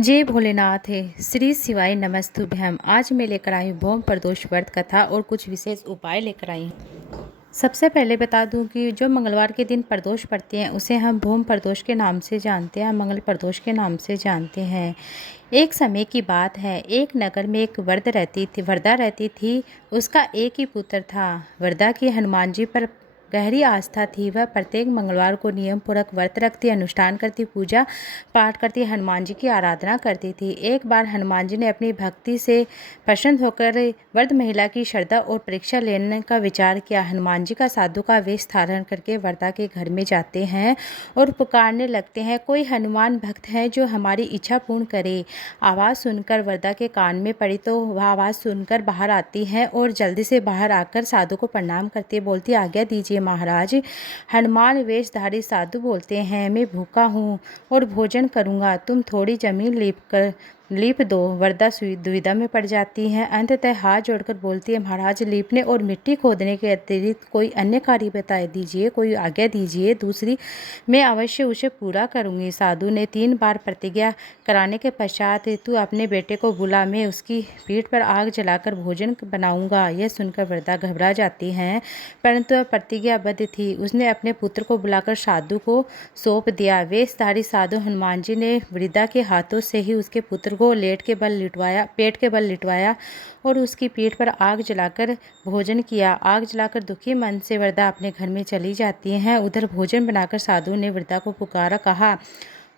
जय भोलेनाथ है। श्री शिवाय नमस्तुभ्यम। आज मैं लेकर आई हूँ भौम प्रदोष व्रत कथा और कुछ विशेष उपाय लेकर आई हूँ। सबसे पहले बता दूं कि जो मंगलवार के दिन प्रदोष पड़ते हैं उसे हम भौम प्रदोष के नाम से जानते हैं, मंगल प्रदोष के नाम से जानते हैं। एक समय की बात है, एक नगर में एक वरदा रहती थी। उसका एक ही पुत्र था। वरदा की हनुमान जी पर गहरी आस्था थी। वह प्रत्येक मंगलवार को नियम पूर्वक व्रत रखती, अनुष्ठान करती, पूजा पाठ करती, हनुमान जी की आराधना करती थी। एक बार हनुमान जी ने अपनी भक्ति से प्रसन्न होकर वृद्ध महिला की श्रद्धा और परीक्षा लेने का विचार किया। हनुमान जी का साधु का वेश धारण करके वरदा के घर में जाते हैं और पुकारने लगते हैं, कोई हनुमान भक्त है जो हमारी इच्छा पूर्ण करे। आवाज़ सुनकर वरदा के कान में पड़ी तो वह आवाज़ सुनकर बाहर आती है और जल्दी से बाहर आकर साधु को प्रणाम करती बोलती, आज्ञा दीजिए महाराज। हनुमान वेशधारी साधु बोलते हैं, मैं भूखा हूँ और भोजन करूँगा, तुम थोड़ी जमीन लीप दो। वरदा दुविधा में पड़ जाती है। अंततः हाथ जोड़कर बोलती है, महाराज लीपने और मिट्टी खोदने के अतिरिक्त कोई अन्य कार्य बता दीजिए, कोई आज्ञा दीजिए, दूसरी मैं अवश्य उसे पूरा करूँगी। साधु ने 3 बार प्रतिज्ञा कराने के पश्चात, तू अपने बेटे को बुला, मैं उसकी पीठ पर आग जलाकर भोजन बनाऊंगा। यह सुनकर वरदा घबरा जाती हैं, परंतु वह प्रतिज्ञाबद्ध थी। उसने अपने पुत्र को बुलाकर साधु को सौंप दिया। वेशधारी साधु हनुमान जी ने वृद्धा के हाथों से ही उसके पुत्र को पेट के बल लिटवाया और उसकी पीठ पर आग जलाकर भोजन किया। आग जलाकर दुखी मन से वरदा अपने घर में चली जाती हैं। उधर भोजन बनाकर साधु ने वृद्धा को पुकारा, कहा,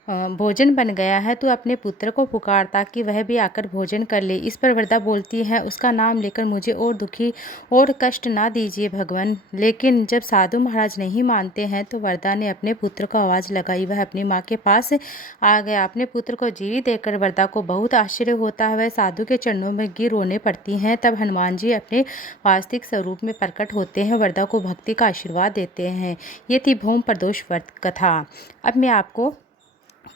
भोजन बन गया है, तो अपने पुत्र को पुकार ताकि वह भी आकर भोजन कर ले। इस पर वरदा बोलती है, उसका नाम लेकर मुझे और दुखी और कष्ट ना दीजिए भगवान। लेकिन जब साधु महाराज नहीं मानते हैं तो वरदा ने अपने पुत्र को आवाज़ लगाई। वह अपनी माँ के पास आ गया। अपने पुत्र को जीवित देखकर वरदा को बहुत आश्चर्य होता है। वह साधु के चरणों में गिर रोने पड़ती हैं। तब हनुमान जी अपने वास्तविक स्वरूप में प्रकट होते हैं, वरदा को भक्ति का आशीर्वाद देते हैं। ये थी भौम प्रदोष व्रत कथा। अब मैं आपको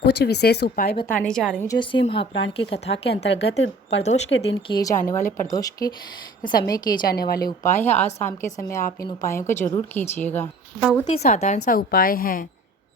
कुछ विशेष उपाय बताने जा रही हूँ जो शिव महापुराण की कथा के अंतर्गत प्रदोष के दिन किए जाने वाले, प्रदोष के समय किए जाने वाले उपाय है। आज शाम के समय आप इन उपायों को जरूर कीजिएगा। बहुत ही साधारण सा उपाय है।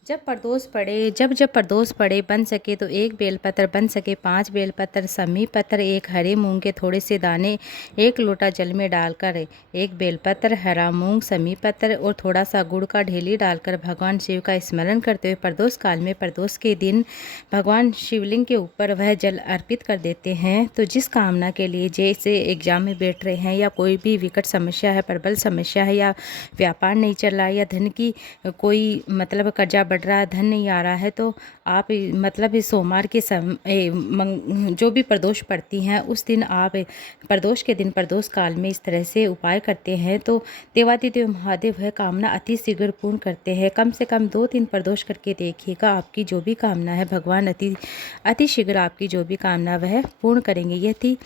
जब प्रदोष पड़े, बन सके तो 1 बेलपत्र, बन सके 5 बेलपत्र, समी पत्र, 1 हरे मूंग के थोड़े से दाने 1 लोटा जल में डालकर 1 बेलपत्र, हरा मूंग, समी पत्र और थोड़ा सा गुड़ का ढेली डालकर भगवान शिव का स्मरण करते हुए प्रदोष काल में, प्रदोष के दिन भगवान शिवलिंग के ऊपर वह जल अर्पित कर देते हैं। तो जिस कामना के लिए, जैसे एग्जाम में बैठ रहे हैं या कोई भी विकट समस्या है, प्रबल समस्या है, या व्यापार नहीं चल रहा है, या धन की कोई कर्जा बढ़ रहा है, धन नहीं आ रहा है, तो आप इस सोमवार के जो भी प्रदोष पड़ती हैं उस दिन आप प्रदोष के दिन, प्रदोष काल में इस तरह से उपाय करते हैं तो देवादिदेव महादेव वह कामना अति शीघ्र पूर्ण करते हैं। कम से कम 2-3 प्रदोष करके देखिएगा, आपकी जो भी कामना है भगवान अति शीघ्र आपकी जो भी कामना वह पूर्ण करेंगे। यह थी।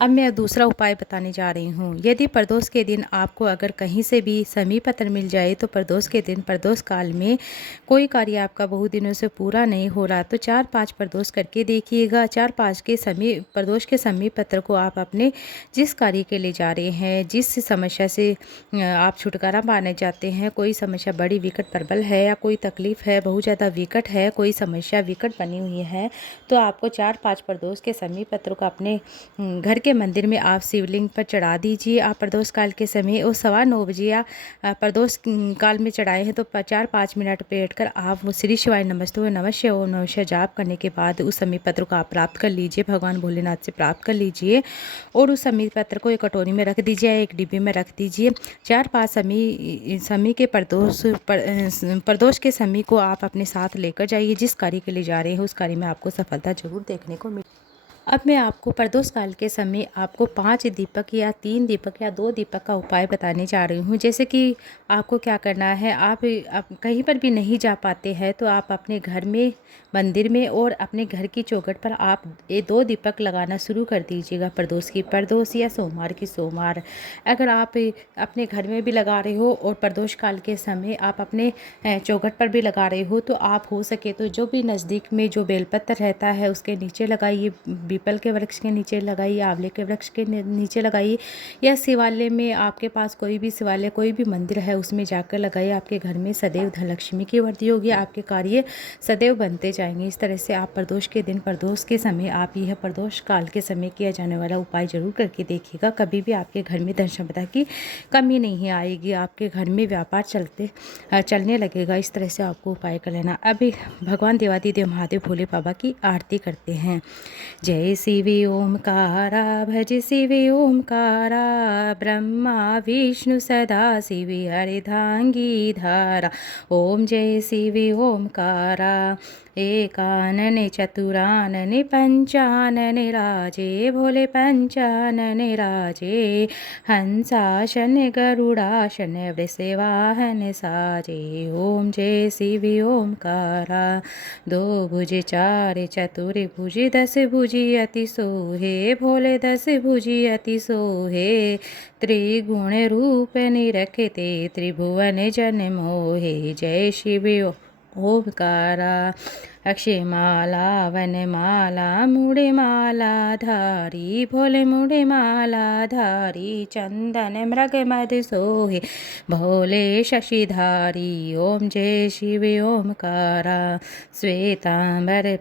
अब मैं दूसरा उपाय बताने जा रही हूँ। यदि प्रदोष के दिन आपको अगर कहीं से भी समी पत्र मिल जाए तो प्रदोष के दिन, प्रदोष काल में कोई कार्य आपका बहुत दिनों से पूरा नहीं हो रहा तो 4-5 प्रदोष करके देखिएगा। 4-5 के प्रदोष के समी पत्र को आप अपने जिस कार्य के लिए जा रहे हैं, जिस समस्या से आप छुटकारा पाना चाहते हैं, कोई समस्या बड़ी विकट प्रबल है या कोई तकलीफ है बहुत ज़्यादा विकट है, कोई समस्या विकट बनी हुई है, तो आपको 4-5 प्रदोष के समी पत्र को अपने घर के मंदिर में आप शिवलिंग पर चढ़ा दीजिए। आप प्रदोष काल के समय और 9:15 बजे या प्रदोष काल में चढ़ाए हैं तो 4-5 मिनट बैठकर आप वो श्री शिवाय नमस्तुभ्यं, नमः शिवाय, ओम नमः शिवाय जाप करने के बाद उस समी पत्र को आप प्राप्त कर लीजिए, भगवान भोलेनाथ से प्राप्त कर लीजिए और उस समी पत्र को एक कटोरी में रख दीजिए, एक डिब्बे में रख दीजिए। 4-5 समी के प्रदोष के समी को आप अपने साथ लेकर जाइए। जिस कार्य के लिए जा रहे हैं उस कार्य में आपको सफलता जरूर देखने को मिले। अब मैं आपको प्रदोष काल के समय आपको 5 दीपक या 3 दीपक या 2 दीपक का उपाय बताने जा रही हूँ। जैसे कि आपको क्या करना है, आप कहीं पर भी नहीं जा पाते हैं तो आप अपने घर में, मंदिर में और अपने घर की चौखट पर आप ये 2 दीपक लगाना शुरू कर दीजिएगा। प्रदोष या सोमवार की सोमवार। अगर आप अपने घर में भी लगा रहे हो और प्रदोष काल के समय आप अपने चौखट पर भी लगा रहे हो तो आप हो सके तो जो भी नज़दीक में जो बेलपत्र रहता है उसके नीचे लगाइए, पीपल के वृक्ष के नीचे लगाइए, आंवले के वृक्ष के नीचे लगाइए, या शिवालय में, आपके पास कोई भी शिवालय, कोई भी मंदिर है उसमें जाकर लगाइए। आपके घर में सदैव धन लक्ष्मी की वृद्धि होगी, आपके कार्य सदैव बनते जाएंगे। इस तरह से आप प्रदोष के दिन, प्रदोष के समय आप यह प्रदोष काल के समय किया जाने वाला उपाय जरूर करके देखिएगा। कभी भी आपके घर में धन संपदा की कमी नहीं आएगी, आपके घर में व्यापार चलने लगेगा। इस तरह से आपको उपाय कर लेना। अभी भगवान देवादिदेव महादेव भोले बाबा की आरती करते हैं। जय शिव ओमकारा, भज शिव ओमकारा, ब्रह्मा विष्णु सदा शिव अर्धांगी धारा। ओम जय शिव ओमकारा, एकानन चतुरानन पंचानन राजे, भोले पंचानन राजे, हंसाशन गरुड़ाशन वृषवाहन साजे। ओम जय शिव ओमकारा, दो भुज चार चतुर भुज, दस भुजी अति सोहे, भोले दस भुजी अति सोहे, त्रिगुण रूप निरखते त्रिभुवन जन मोहे। जय शिव ओमकारा, अक्षयमाला वनमाला मुड़े माला धारी, भोले मुड़े माला धारी, चंदन मृग मद सोहे, भोले शशिधारी। ओम जय शिव ओमकारा, श्वेतांबर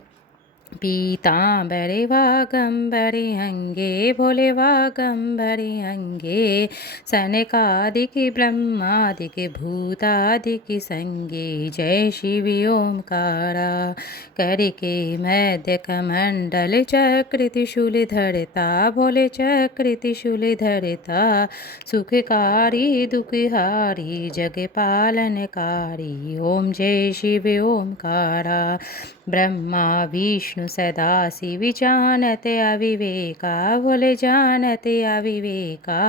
पीतांबरे वागंबरे अंगे, भोले वागंबरे अंगे, सनकादिक ब्रह्मादिक भूतादिक संगे। जय शिव ओमकारा, करके मध्य कमंडल चक्र त्रिशूल धरता, भोले चक्र त्रिशूल धरता, सुखकारी दुखहारी जग पालनकारी। ओम जय शिव ओमकारा, ब्रह्मा विष्णु सदा शिव जानत अविवेका, भोले जानत अविवेका,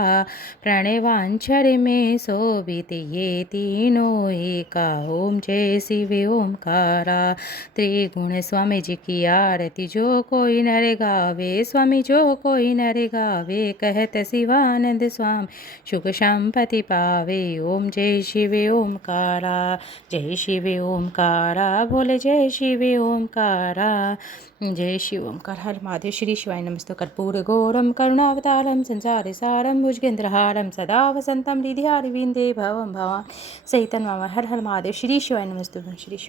प्रणवांचर में शोभित ये तीनों एका। ओम जय शिव ओमकारा, त्रिगुण स्वामी जी की आरती जो कोई नर गावे, स्वामी जो कोई नर गावे, कहत शिवानंद स्वामी सुख संपत्ति पावे। ओम जय शिव ओमकारा, जय शिव ओमकारा, भोले जय शिव ओमकारा, जय शिव ओमकार। हर महादेव। श्री शिवाय नमस्तु। कर्पूर गौरम करुणावतारम संसार सारम भुजगेंद्रहारम सदा वसंतम हृदयारविंदे भवम भवान सहितन। हर हर महादेव। श्री शिवाय नमस्तु। श्री शिवाय।